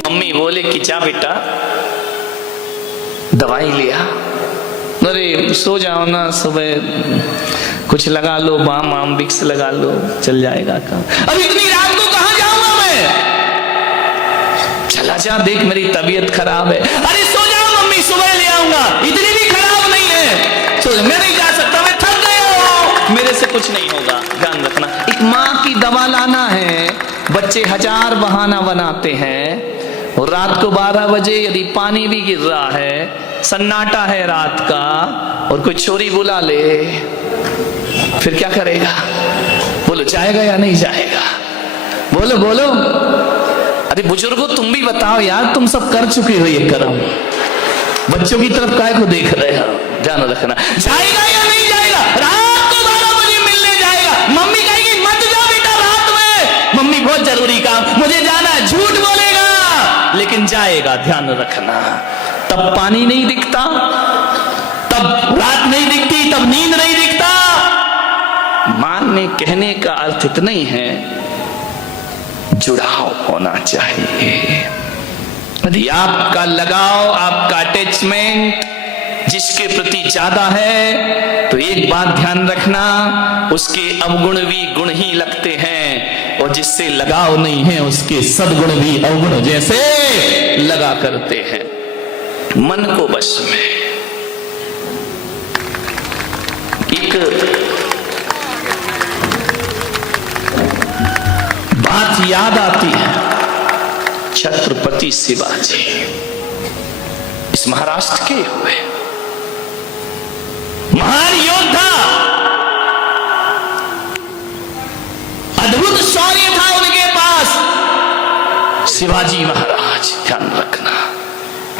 Mummy बोले कि जा बेटा दवाई लिया, अरे सो जाओ ना, सुबह कुछ लगा लो, बाम आम विक्स लगा लो, चल जाएगा काम। अब इतनी रात को कहां जाऊंगा मैं? चला जा, देख मेरी तबीयत खराब है। अरे सो जाओ मम्मी, सुबह ले आऊंगा, इतनी भी खराब नहीं है। सो मैं नहीं जा सकता, मैं थक गया हूं, मेरे से कुछ नहीं होगा। ध्यान रखना, एक माँ की दवा लाना है। बच्चे हजार बहाना बनाते हैं, और रात को 12 बजे यदि पानी भी गिर रहा है, सन्नाटा है रात का, और कोई चोरी बुला ले, फिर क्या करेगा? बोलो जाएगा या नहीं जाएगा? बोलो बोलो। अरे बुजुर्गों तुम भी बताओ यार, तुम सब कर चुके हो ये कर्म, बच्चों की तरफ काहे को देख रहे हो? ध्यान रखना, जाएगा या नहीं जाएगा? रात को 12 बजे मिलने जाएगा, मम्मी कहेगी मत जाओ बेटा रात में, मम्मी बहुत जरूरी काम, मुझे जाना है, झूठ बोलेगा लेकिन जाएगा। ध्यान रखना, तब पानी नहीं दिखता, तब रात नहीं दिखती, तब नींद नहीं दिखता। मानने कहने का अर्थ इतना ही है, जुड़ाव होना चाहिए। यदि आपका लगाव, आपका अटैचमेंट जिसके प्रति ज्यादा है, तो एक बात ध्यान रखना, उसके अवगुण भी गुण ही लगते हैं, और जिससे लगाव नहीं है उसके सद्गुण भी अवगुण जैसे लगा करते हैं। मन को बस में, एक बात याद आती है, छत्रपति शिवाजी इस महाराष्ट्र के हुए महान योद्धा, अद्भुत शौर्य था उनके पास। शिवाजी महाराज, ध्यान रखना,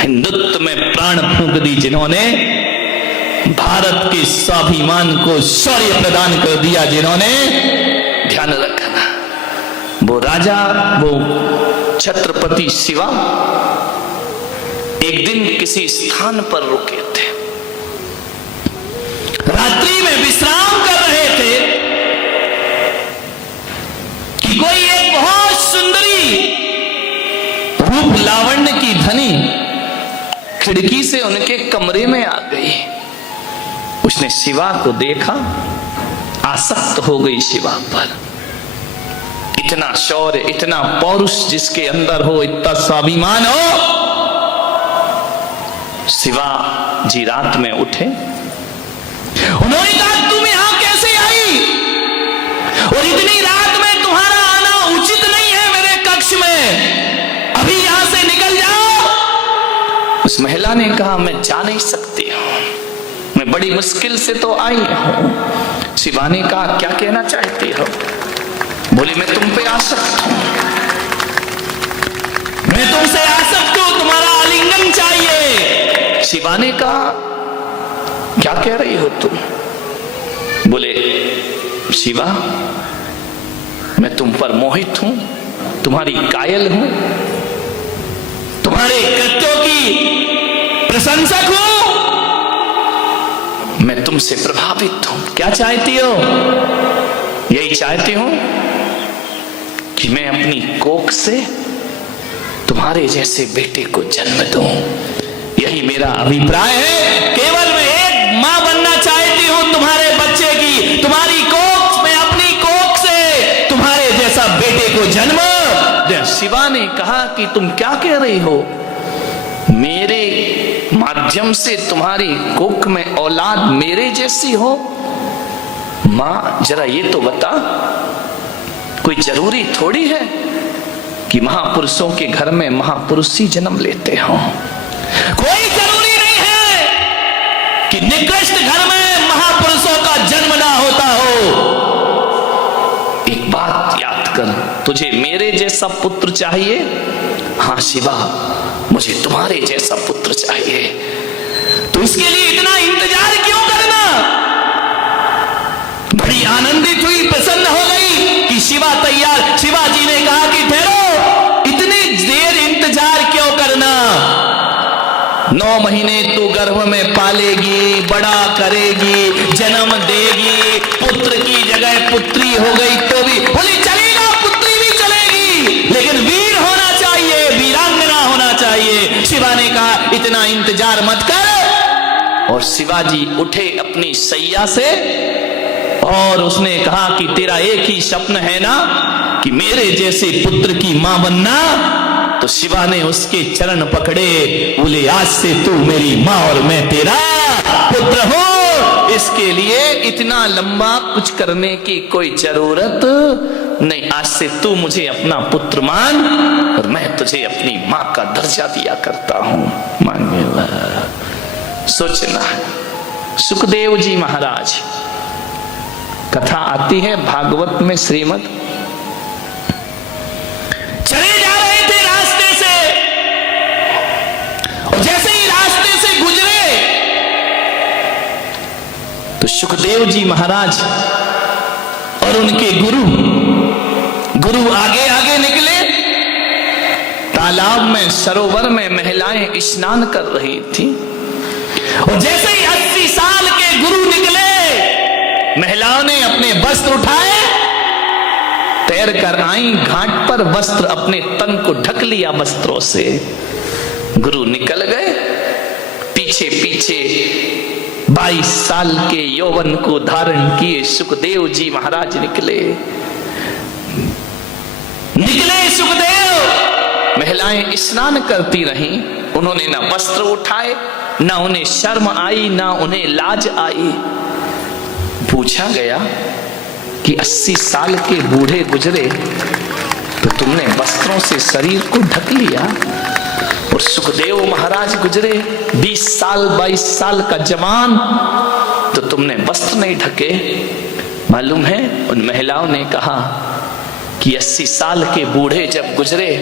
हिंदुत्व में प्राण फूंक दी जिन्होंने, भारत के स्वाभिमान को शौर्य प्रदान कर दिया जिन्होंने। ध्यान रखना, वो राजा, वो छत्रपति शिवा एक दिन किसी स्थान पर रुके थे, रात्रि में विश्राम कर रहे थे कि कोई एक बहुत सुंदरी रूप लावण्य की धनी खिड़की से उनके कमरे में आ गई। उसने शिवा को देखा, आसक्त हो गई शिवा पर। इतना शौर्य, इतना पौरुष जिसके अंदर हो, इतना स्वाभिमान हो। शिवा जी रात में उठे, उन्होंने कहा तुम यहां कैसे आई, और इतनी रात में तुम्हारा आना उचित नहीं है मेरे कक्ष में, अभी यहां से निकल जाओ। उस महिला ने कहा मैं जा नहीं सकती हूं, मैं बड़ी मुश्किल से तो आई हूं। शिवा ने कहा क्या कहना चाहती हो? बोली मैं तुम पे आसक्त हूं, मैं तुमसे आसक्त हूं, तुम्हारा आलिंगन चाहिए। शिवा ने कहा क्या कह रही हो तुम? बोले शिवा मैं तुम पर मोहित हूं, तुम्हारी कायल हूं, तुम्हारे कृत्यों की प्रशंसक हूं, मैं तुमसे प्रभावित हूं। क्या चाहती हो? यही चाहती हूं कि मैं अपनी कोख से तुम्हारे जैसे बेटे को जन्म दूं, यही मेरा अभिप्राय है। केवल मैं एक मां बनना चाहती हूं तुम्हारे बच्चे की, तुम्हारी कोख में, अपनी कोख से तुम्हारे जैसा बेटे को जन्म। शिवा ने कहा कि तुम क्या कह रही हो? मेरे माध्यम से तुम्हारी कोख में औलाद मेरे जैसी हो? मां जरा ये तो बता, कोई जरूरी थोड़ी है कि महापुरुषों के घर में महापुरुष ही जन्म लेते हो। कोई जरूरी नहीं है कि निकृष्ट घर में महापुरुषों का जन्म ना होता हो। एक बात याद कर, तुझे मेरे जैसा पुत्र चाहिए? हाँ शिवा, मुझे तुम्हारे जैसा पुत्र चाहिए। तो इसके लिए इतना इंतजार क्यों करना? बड़ी आनंदित हुई, प्रसन्न हो गई कि शिवा तैयार। शिवाजी ने कहा कि ठहरो, इतनी देर इंतजार क्यों करना? 9 महीने तू गर्भ में पालेगी, बड़ा करेगी, जन्म देगी, पुत्र की जगह पुत्री हो गई तो भी बोली चलेगा, पुत्री भी चलेगी, लेकिन वीर होना चाहिए, वीरांगना और शिवाजी उठे अपनी सैया से और उसने कहा कि तेरा एक ही स्वप्न है ना कि मेरे जैसे पुत्र की मां बनना। तो शिवा ने उसके चरण पकड़े, बोले आज से तू मेरी मां और मैं तेरा पुत्र हूं। इसके लिए इतना लंबा कुछ करने की कोई जरूरत नहीं। आज से तू मुझे अपना पुत्र मान और मैं तुझे अपनी मां का दर्जा दिया करता हूं। मानिएगा, सोचना है। सुखदेव जी महाराज, कथा आती है भागवत में, श्रीमद्, चले जा रहे थे रास्ते से और जैसे ही रास्ते से गुजरे तो सुखदेव जी महाराज और उनके गुरु आगे आगे निकले। तालाब में, सरोवर में महिलाएं स्नान कर रही थी और जैसे ही 80 साल के गुरु निकले, महिलाओं ने अपने वस्त्र उठाए, तैर कर आई घाट पर, वस्त्र अपने तन को ढक लिया वस्त्रों से। गुरु निकल गए, पीछे पीछे 22 साल के यौवन को धारण किए सुखदेव जी महाराज निकले सुखदेव। महिलाएं स्नान करती रहीं, उन्होंने ना वस्त्र उठाए, ना उन्हें शर्म आई, ना उन्हें लाज आई। पूछा गया कि 80 साल के बूढ़े गुजरे तो तुमने वस्त्रों से शरीर को ढक लिया, और सुखदेव महाराज गुजरे 20 साल 22 साल का जवान, तो तुमने वस्त्र नहीं ढके। मालूम है, उन महिलाओं ने कहा कि 80 साल के बूढ़े जब गुजरे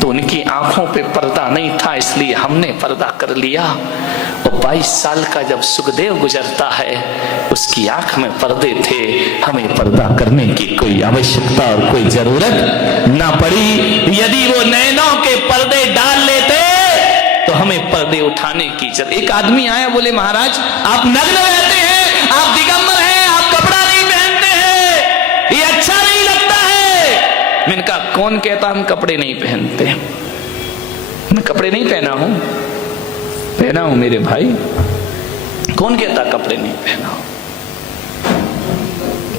तो उनकी आंखों पे पर्दा नहीं था, इसलिए हमने पर्दा कर लिया। और 22 साल का जब सुखदेव गुजरता है, उसकी आंख में पर्दे थे, हमें पर्दा करने की कोई आवश्यकता और कोई जरूरत ना पड़ी। यदि वो नैनों के पर्दे डाल लेते तो हमें पर्दे उठाने की जरूरत। एक आदमी आया, बोले महाराज आप नग्न रहते हैं, आप दिगंबर हैं, आप कपड़ा नहीं पहनते हैं, ये अच्छा नहीं लगता है। मैंने कहा कौन कहता हम कपड़े नहीं पहनते? मैं कपड़े नहीं पहना हूं मेरे भाई। कौन कहता कपड़े नहीं पहना हूं?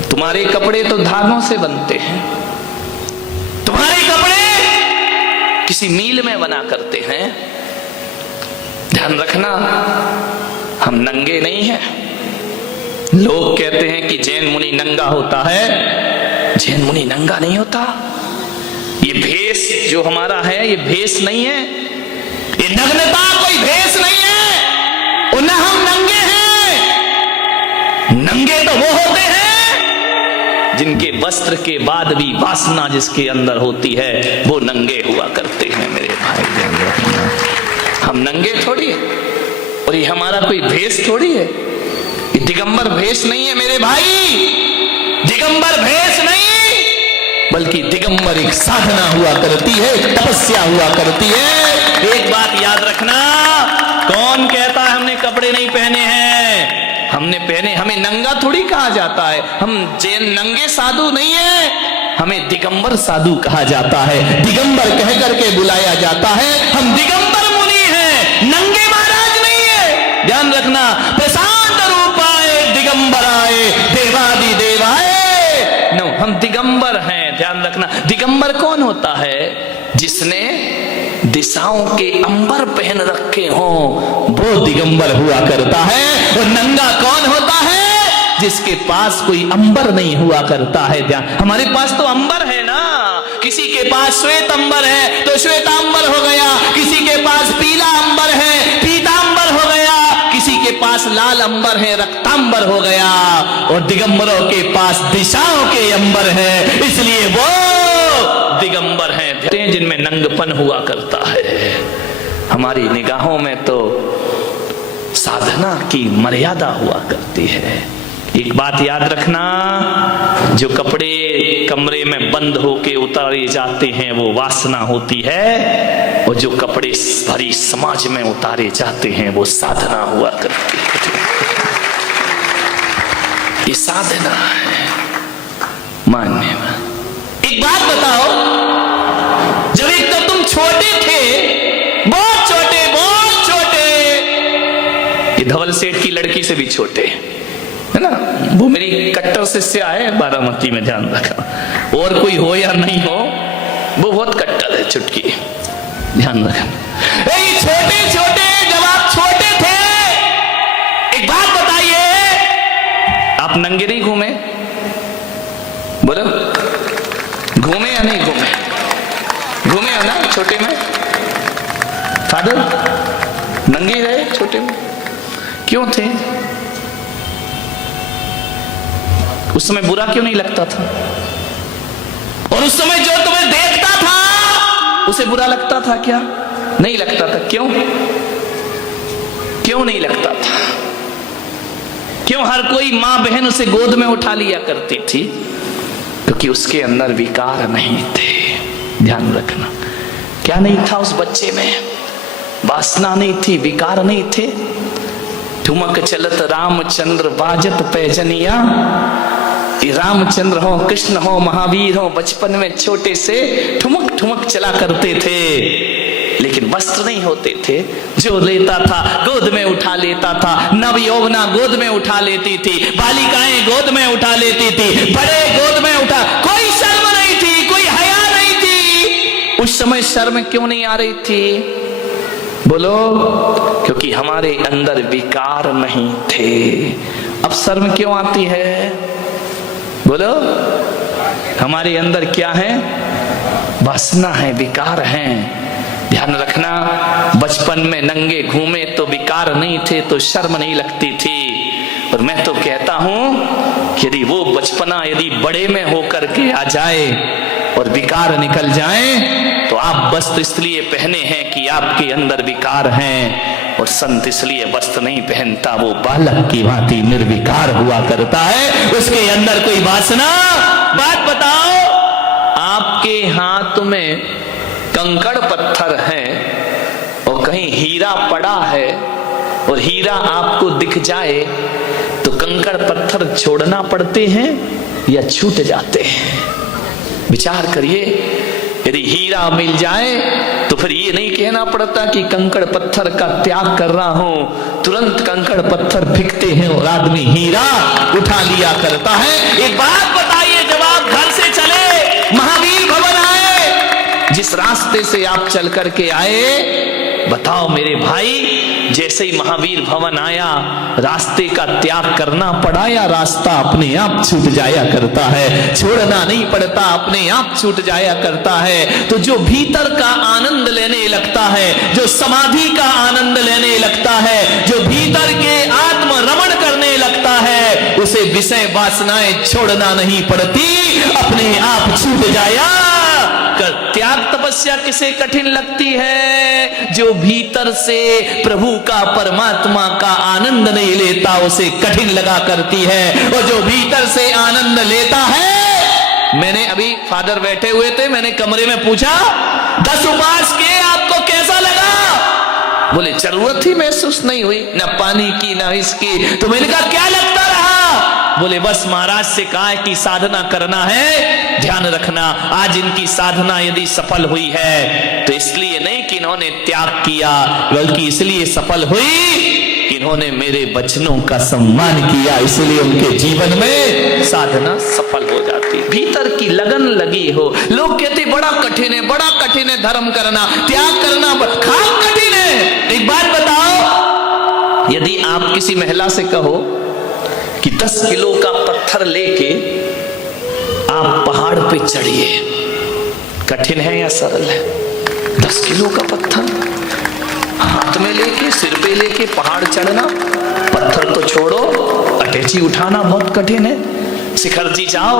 तुम्हारे कपड़े तो धागों से बनते हैं, तुम्हारे कपड़े किसी मील में बना करते हैं। ध्यान रखना, हम नंगे नहीं हैं। लोग कहते हैं कि जैन मुनि नंगा होता है, जैन मुनि नंगा नहीं होता। ये भेष जो हमारा है, ये भेष नहीं है, ये नग्नता कोई भेष नहीं है, और न हम नंगे हैं। नंगे तो वो होते हैं जिनके वस्त्र के बाद भी वासना जिसके अंदर होती है, वो नंगे हुआ करते हैं मेरे भाई। हम नंगे थोड़ी है, और ये हमारा कोई भेष थोड़ी है। ये दिगंबर भेष नहीं है मेरे भाई, दिगंबर भेष नहीं, बल्कि दिगंबर एक साधना हुआ करती है, एक तपस्या हुआ करती है। एक बात याद रखना, कौन कहता है हमने कपड़े नहीं पहने हैं? हमने पहने, हमें नंगा थोड़ी कहा जाता है। हम जैन नंगे साधु नहीं है, हमें दिगंबर साधु कहा जाता है, दिगंबर कह करके बुलाया जाता है। हम दिगंबर मुनि हैं, नंगे महाराज नहीं है। ध्यान रखना, प्रशांत रूपाए दिगंबराए देवादि देवाए। नो, हम दिगंबर हैं। ध्यान रखना, दिगंबर कौन होता है? जिसने दिशाओं के अंबर पहन रखे हों, वो दिगंबर हुआ करता है। और नंगा कौन होता है? जिसके पास कोई अंबर नहीं हुआ करता है। ध्यान, हमारे पास तो अंबर है ना, किसी के पास श्वेत अंबर है तो श्वेतांबर हो गया, किसी के पास पीला अंबर है पीतांबर हो गया, किसी के पास लाल अंबर है रक्तांबर हो गया। और दिगंबरों के पास दिशाओं के अंबर है, इसलिए वो दिगंबर हैं जिनमें नंगपन हुआ करता है। हमारी निगाहों में तो साधना की मर्यादा हुआ करती है। एक बात याद रखना, जो कपड़े कमरे में बंद होके उतारे जाते हैं वो वासना होती है, और जो कपड़े भरी समाज में उतारे जाते हैं वो साधना हुआ करती है। ये साधना है मानने में। एक बात बताओ, जब एक तो तुम छोटे थे, बहुत छोटे, ये धवल सेठ की लड़की से भी छोटे, है ना। वो मेरी कट्टर शिष्य है बारामती में, ध्यान रखना। और कोई हो या नहीं हो, वो बहुत कट्टर है, चुटकी, ध्यान रखना। छोटे छोटे, जब आप छोटे थे, एक बात बताइए, आप नंगे नहीं घूमे? बोलो, घूमे या नहीं घूमे? घूमे हो ना छोटे में? फादर नंगे रहे छोटे में, क्यों थे? उस समय बुरा क्यों नहीं लगता था? और उस समय जो तुम्हें देखता था उसे बुरा लगता था क्या? नहीं लगता था। क्यों? क्यों नहीं लगता था? क्यों हर कोई मां बहन उसे गोद में उठा लिया करती थी? क्योंकि उसके अंदर विकार नहीं थे। ध्यान रखना, क्या नहीं था उस बच्चे में? वासना नहीं थी, विकार नहीं थे। ठुमक चलत रामचंद्र बाजत पैजनिया। रामचंद्र हो, कृष्ण हो, महावीर हो, बचपन में छोटे से ठुमक ठुमक चला करते थे, लेकिन वस्त्र नहीं होते थे। जो लेता था गोद में उठा लेता था। नव यौवना गोद में उठा लेती थी, बालिकाएं गोद में उठा लेती थी, बड़े गोद में उठा। कोई शर्म नहीं थी, कोई हया नहीं थी। उस समय शर्म क्यों नहीं आ रही थी? बोलो, क्योंकि हमारे अंदर विकार नहीं थे। अब शर्म क्यों आती है? बोलो, हमारे अंदर क्या है? वासना है, विकार है। ध्यान रखना, बचपन में नंगे घूमे तो विकार नहीं थे, तो शर्म नहीं लगती थी। और मैं तो कहता हूं यदि वो बचपना यदि बड़े में होकर के आ जाए और विकार निकल जाए, तो आप वस्त्र इसलिए पहने हैं कि आपके अंदर विकार हैं, और संत इसलिए वस्त्र नहीं पहनता, वो बालक की भांति निर्विकार हुआ करता है, उसके अंदर कोई वासना। बात बताओ, आपके हाथ में कंकड़ पत्थर है और कहीं हीरा पड़ा है, और हीरा आपको दिख जाए तो कंकड़ पत्थर छोड़ना पड़ते हैं या छूट जाते हैं? विचार करिए। यदि हीरा मिल जाए तो फिर ये नहीं कहना पड़ता कि कंकड़ पत्थर का त्याग कर रहा हूं, तुरंत कंकड़ पत्थर फेंकते हैं और आदमी हीरा उठा लिया करता है। एक बात बताइए, जब आप घर से चले, महावीर भवन आए, जिस रास्ते से आप चल करके आए, बताओ मेरे भाई, जैसे ही महावीर भवन आया, रास्ते का त्याग करना पड़ा या रास्ता अपने आप छूट जाया करता है? छोड़ना नहीं पड़ता, अपने आप छूट जाया करता है। तो जो भीतर का आनंद लेने लगता है, जो समाधि का आनंद लेने लगता है, जो भीतर के आत्म रमण करने लगता है, उसे विषय वासनाएं छोड़ना नहीं पड़ती, अपने आप छूट जाया। त्याग तपस्या किसे कठिन लगती है? जो भीतर से प्रभु का, परमात्मा का आनंद नहीं लेता, उसे कठिन लगा करती है। और जो भीतर से आनंद लेता है, मैंने अभी फादर बैठे हुए थे, मैंने कमरे में पूछा 10 उपवास के आपको कैसा लगा? बोले जरूरत ही महसूस नहीं हुई, ना पानी की ना इसकी। तो मैंने कहा क्या लगता रहा? बोले बस महाराज से कहा है कि साधना करना है। ध्यान रखना, आज इनकी साधना यदि सफल हुई है तो इसलिए नहीं कि इन्होंने त्याग किया, बल्कि इसलिए सफल हुई कि इन्होंने मेरे वचनों का सम्मान किया, इसलिए उनके जीवन में साधना सफल हो जाती। भीतर की लगन लगी हो। लोग कहते बड़ा कठिन है, बड़ा कठिन है धर्म करना, त्याग करना खाक कठिन है। एक बात बताओ, यदि आप किसी महिला से कहो कि 10 किलो का पत्थर लेके आप पहाड़ पे चढ़िए, कठिन है या सरल है? 10 किलो का पत्थर हाथ में लेके, सिर पे लेके पहाड़ चढ़ना, पत्थर तो छोड़ो, अटैची उठाना बहुत कठिन है। शिखर जी जाओ,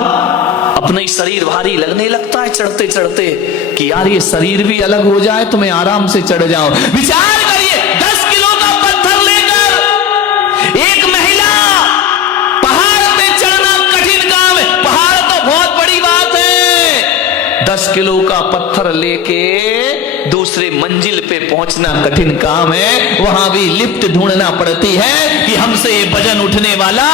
अपने शरीर भारी लगने लगता है चढ़ते चढ़ते कि यार ये शरीर भी अलग हो जाए तो मैं आराम से चढ़ जाऊं। विचार करिए, 10 किलो का पत्थर लेकर एक महिला पहाड़ पे चढ़ना कठिन काम है। पहाड़ तो बहुत बड़ी बात है, 10 किलो का पत्थर लेके दूसरे मंजिल पे पहुंचना कठिन काम है, वहां भी लिफ्ट ढूंढना पड़ती है कि हमसे ये वजन उठने वाला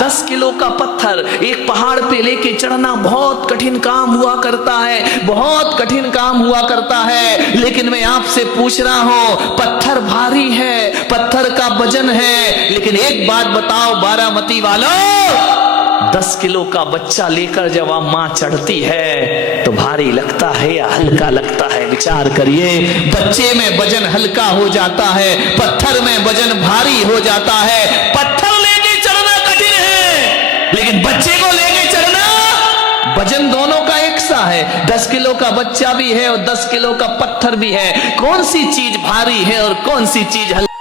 10 किलो का पत्थर एक पहाड़ पे लेके चढ़ना बहुत कठिन काम हुआ करता है, बहुत कठिन काम हुआ करता है। लेकिन मैं आपसे पूछ रहा हूं, पत्थर भारी है, पत्थर का वजन है, लेकिन एक बात बताओ बारामती वालों, 10 किलो का बच्चा लेकर जब आप मां चढ़ती है तो भारी लगता है या हल्का लगता है? विचार करिए। बच्चे में वजन हल्का हो जाता है, पत्थर में वजन भारी हो जाता है। पत्थर लेके चढ़ना कठिन है, लेकिन बच्चे को लेके चढ़ना, वजन दोनों का एक सा है। 10 किलो का बच्चा भी है और 10 किलो का पत्थर भी है। कौन सी चीज भारी है और कौन सी चीज हल्की?